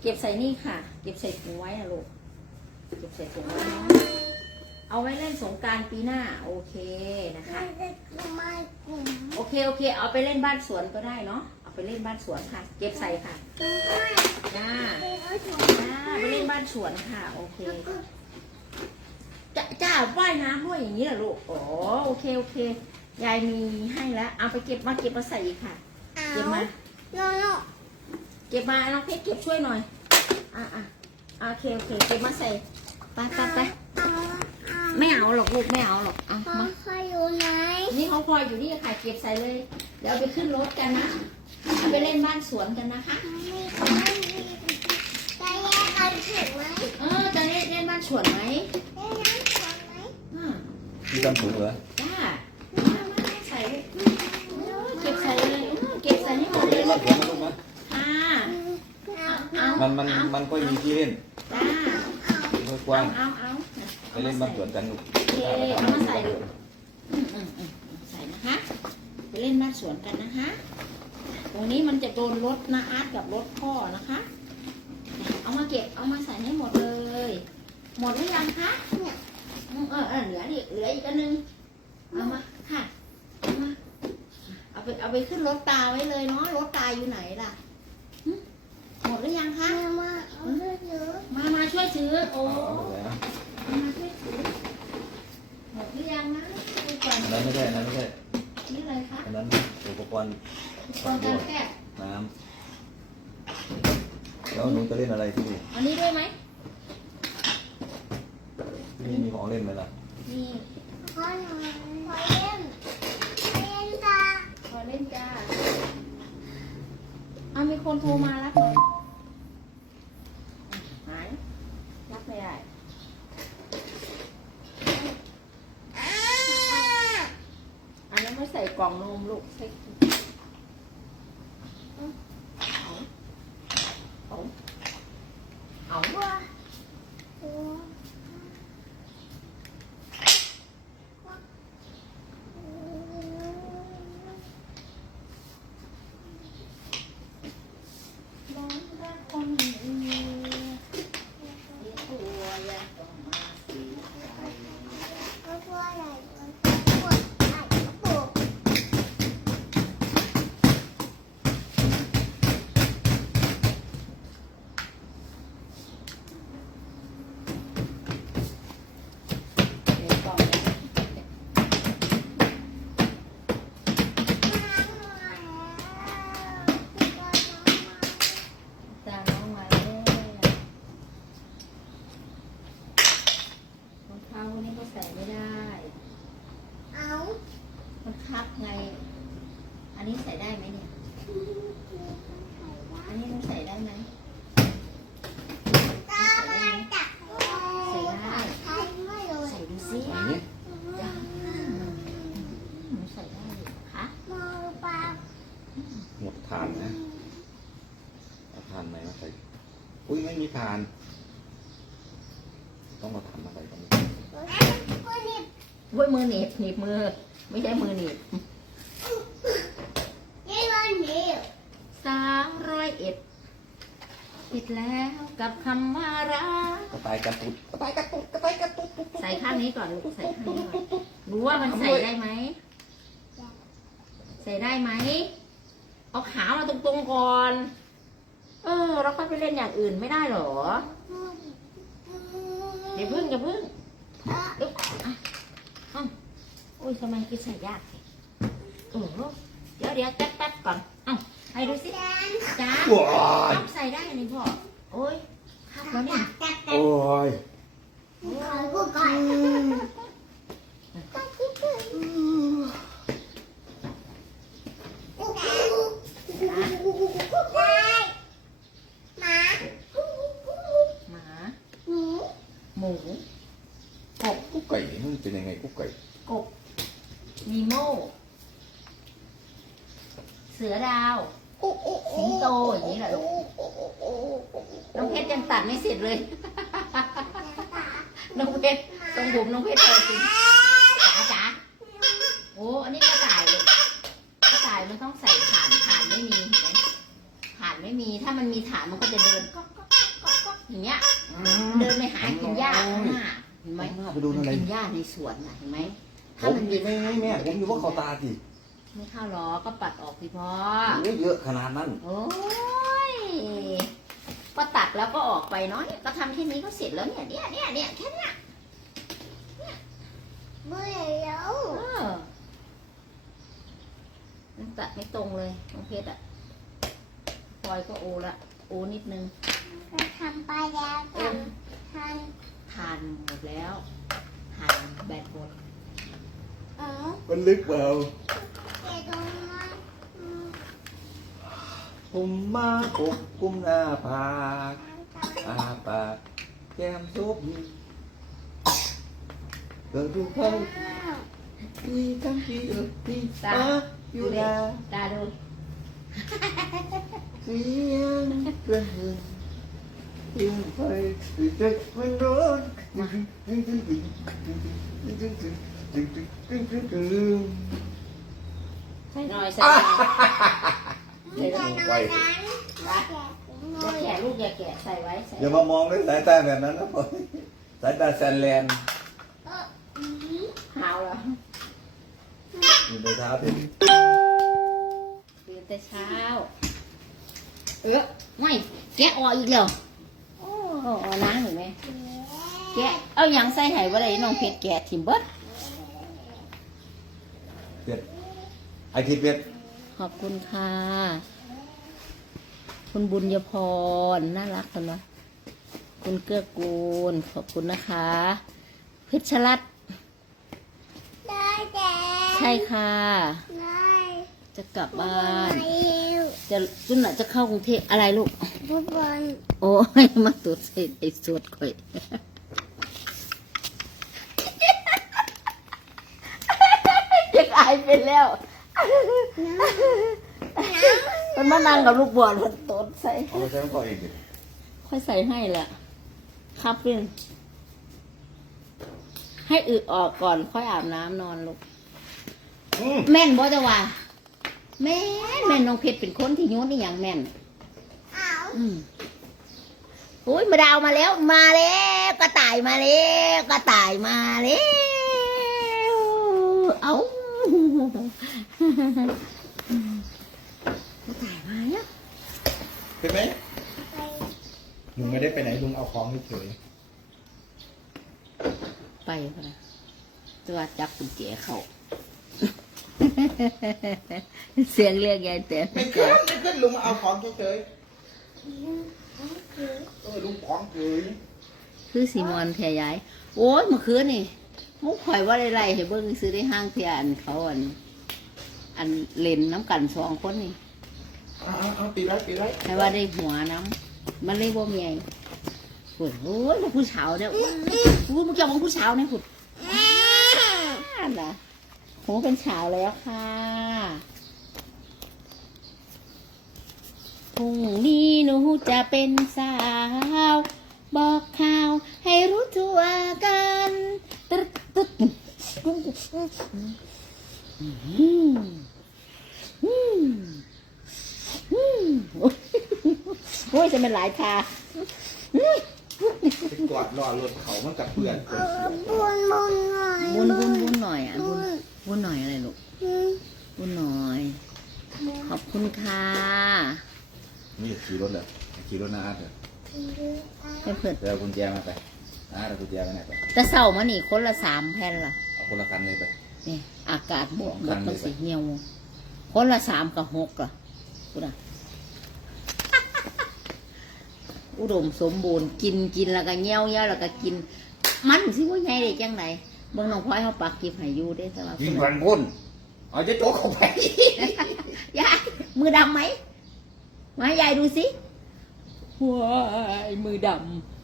เก็บใส่นี่ค่ะ เก็บใส่ถุงไว้นะลูก เก็บใส่ถุงไว้เนาะเอาไว้เล่นสงกรารปีหน้า โอเคนะคะ โอเคโอเค เอาไปเล่นบ้านสวนก็ได้เนาะ เอาไปเล่นบ้านสวนค่ะ เก็บใส่ค่ะจ้าจ้าไปเล่นบ้านสวนค่ะ โอเคจ้าจ้าว่ายน้ำด้วยอย่างนี้เหรอลูก อ๋อโอเคโอเค ยายมีให้แล้ว เอาไปเก็บมาเก็บมาใส่อีกค่ะ เก็บมาโน่โน่ เก็บมาน้องเพชรเก็บช่วยหน่อย อะอะอะโอเคโอเคเก็บมาใส่ไปไปไปเอาเอาไม่เอาหรอกลูกไม่เอาหรอกเอาพ่อมาพ่ออยู่ไหนนี่เขาพลอยอยู่นี่ค่ะเก็บใส่เลย เดี๋ยวเอาไปขึ้นรถกันนะเอาไปเล่นบ้านสวนกันนะคะมีคนมีจะแยกกันถูกไหมเออจะเล่นเล่นบ้านสวนไหมได้น้ำถูกไหมอ่ามีตำถุงเหรอจ้ามามาใส่เลยเออเก็บใส่เลยเออเก็บใส่ให้หมดเลย มาลูกเถอะมาลูกมาอ่าเอาเอามันมันมันก็มีที่เล่นจ้าค่อยกเอาว้างเอาเอาไปเล่นบ้านสวนกันลูกโอเคเอามาใส่ดูอืมอืมอืมใส่นะคะไปเล่นบ้านสวนกันนะคะตรงนี้มันจะโดนรถนะอาร์ตกับรถพ่อนะคะ เอามาเก็บเอามาใส่ให้หมดเลย หมดหรือยังคะเนี่ยอืมเออเออเหลืออีกเหลืออีกอันนึงเอามาค่ะเอามาเอาไปเอาไปขึ้นรถตาไว้เลยเนาะรถตาอยู่ไหนล่ะ หมดหรือยังนะดูก่อนอันนั้นไม่ใช่อันนั้นไม่ใช่นี่อะไรคะอันนั้นอุปกรณ์กองการแพทย์น้ำแล้วหนูจะเล่นอะไรที่นี่อันนี้ด้วยไหมที่นี่มีของเล่นไหมล่ะนี่ๆพ่อหนูพ่อเล่นพ่อเล่นตาขอเล่นจ้าเอามีคนโทรมารับเลยหายรับไม่ได้ อ้า อันนั้นไม่ใส่กล่ องนมลูกใช่เอาเอาเอา ตัว น้องรักคนอื่นเสียตัวยังต้องมาเสียใจ พ่อพ่อใหญ่ปวดใหญ่ปวด เดี๋ยวกล่องเนี่ยตามน้องมาแล้วรองเท้าวันนี้ก็ใส่ไม่ได้ เอา มันคับไง อันนี้ใส่ได้ไหมเนี่ย อันนี้มันใส่ได้ไหม ตาไม่จับใส่ได้ใส่ไม่เลย ใส่ดูสิ อันนี้ จ้ามันใส่ได้เหรอคะ มองปลา หมดถ่านนะเอาถ่านไหนมาใส่อุ้ยไม่มีถ่าน ต้องเอาถ่านมาใส่ตรงนี้คนนี้เว้ยมือหนีบหนีบมือ ไม่ใช่มือหนีบยี่ห้อนี้สามร้อยเอ็ดผิดแล้วกับคำว่ารักกระต่ายกระตุดกระต่ายกระตุดกระต่ายกระตุดใส่ข้างนี้ก่อนลูกใส่ข้างนี้ก่อนรู้ว่ามันใส่ได้ไหมใส่ได้ไหมเอาขามาตรงๆก่อน เออ เราก็ไปเล่นอย่างอื่นไม่ได้เหรออย่าพึ่งอย่าพึ่งลุกอะเอ้าอุ้ยทำไมกินใส่ยากสิเออเดี๋ยวเดี๋ยวแป๊บแป๊บก่อนเอ้าให้ดูสิจ้าว้ายต้องใส่ได้นี่พ่อโอ้ยครับแล้วเนี่ยโอ้ยกูก่อนหมา หมา หมู ห มูกบกุ๊กไก่นี่มันเป็นยังไงกุ๊กไก่กบมีโม่เสือดาว สิงโตอย่างนี้เหรอลูกน้องเพชรยังตัดไม่เสร็จเลย น้องเพชรทรงผมน้องเพชรโตจริงจ๋าจ๋าโอ้อันนี้กระต่ายเลยกระต่ายมันต้องใส่ฐานฐานไม่มีเห็นไหมฐานไม่มี ถ้ามันมีฐานมันก็จะเดินก๊อกก๊อกอย่างเงี้ย เดินไปหากินหญ้าข้างหน้าเห็นไหมข้างหน้าไปโดนอะไร กินหญ้าในสวนน่ะเห็นไหมผถ้ามมันมีไม่ไม่แม่ผมอยู่ว่าเขาตาสิไม่เข้าหรอกก็ปัดออกสิพ่อโอ้ยเยอะขนาดนั้นโอ้ยก็ตัดแล้วก็ออกไปเนาะเนี่ยก็ทำแค่นี้ก็เสร็จแล้วเนี่ยเนี่ยเนี่ยเนี่ยแค่เนี้ยเมื่อแล้วเออมันตัดไม่ตรงเลยน้องเพชรอะพลอยก็โอละโอนิดนึง ก็ทำไปแล้วทำททานหมดแล้วทานแบตหมดำอ๋อมันลึกเปล่าแกตรงนั้นอืมผมมาปกกุมหน้าผากอาปากแก้มซุบเกิดดูเขาที่ทั้งที่เออที่ตาอยู่ยาตาดู เสียงกระหึ่มเสียงไฟ ใส่หน่อยใส่หน่อยแกะลูกอย่าแกะใส่ไว้ใส่อย่ามามองด้วยสายตาแบบนั้นนะพ่อสายตาแซนแลนหาวเหรออยู่ในเท้าเป็นตื่นแต่เช้า เออไม่แกะออกอีกแล้ว เอาล้างเห็นไหมแกะเอาหยังใส่ไห้ว่าไรน้องเพชรแกะทิมเบิดเป็ดไอคิดเป็ดขอบคุณค่ะ คุณบุญยพรน่ารักจังเลยคุณเกื้อกูลขอบคุณนะคะเพชรรัตน์ได้แต่ใช่ค่ะ ได้จะกลับบ้านไปเร็ว จะจุนน่ะจะเข้ากรุงเทพอะไรลูก ฟุตบอลโอ้ยมาตุดใส่ไอ้สวดข่อยยังอายเป็นแล้วมันมานั่งกับลูกบอลมันตดใส่เอาไปใช้ก่อนอีกดิค่อยใส่ให้แหละครับเป็นให้อึออกก่อนค่อยอาบน้ำนอนลูก อืมแม่นบ่จะว่า แม่นแม่นน้องเพชรเป็นคนที่โยนนี่อย่างแม่นอ้าวอืมโอ้ยมาดาวมาแล้วมาแล้วกระต่ายมาแล้วกระต่ายมาแล้วเอากระต่ายมาแล้วเป็นไหมไปลุงไม่ได้ไปไหนลุงเอาของเฉยไปพะนะจะว่าจับกุญแจเขา เสียงเรียกยายแต่ๆไม่ขึ้นไม่ขึ้นลุงเอาของเฉยๆเออลุงของเฉยคือสีมอนแพรยายโอ้ยเมื่อคืนนี่มุกข่อยว่าไรไรให้เบิ้งซื้อได้ห้างเทียอันเขาอัน อันเลนน้ำกันสองคนนี่เอาเอาเอาปีไรปีไรให้ว่าได้หัวน้ำมันเลยบ่มีไงโอ้ยโอ้ยมันผู้สาวเนี่ยโอ้ยโอ้ยมึงจะมองผู้สาวเนี่ยคุณ ผมเป็นสาวแล้วค่ะพรุ่งนี้หนูจะเป็นสาว บอกข่าวให้รู้ทั่วกันตึ๊ดตึ๊ดอืมอืมอืมโอ้ยจะเป็นหลายทาไปกอดรอรถเขามันกับเพื่อนบุญบุญหน่อยบุญบุญบุญหน่อยอะบุญ บุญหน่อยอะไรลูกอืมบุญหน่อย ขอบคุณค่ะ นี่ขี่รถเลยขี่รถนะอาร์ตเลยเพื่อนเพื่อนเดี๋ยวเอากุญแจมาไปอาร์ตเอากุญแจไปไหนไปๆแต่เศร้ามานี่คนละสามแผ่นล่ะเอาคนละคันเลยไปนี่อากาศบวกบวกสองครั้งมันเลยสีเหี่ยวคนละสามกับหกล่ะกูน่ะอุดมสมบูรณ์กินกินแล้วก็เงี้ยวเงี้ยวแล้วก็กิน มันสิว่าไงได้จังไหน เบิ่งน้องพลอยเขาปักกิบให้อยู่ได้แต่ว่ายิงพันพุ่นเอาเจะโจ๊กเข้าไป ยายมือดำไหมมาให้ยายดูสิว้ายมือดำ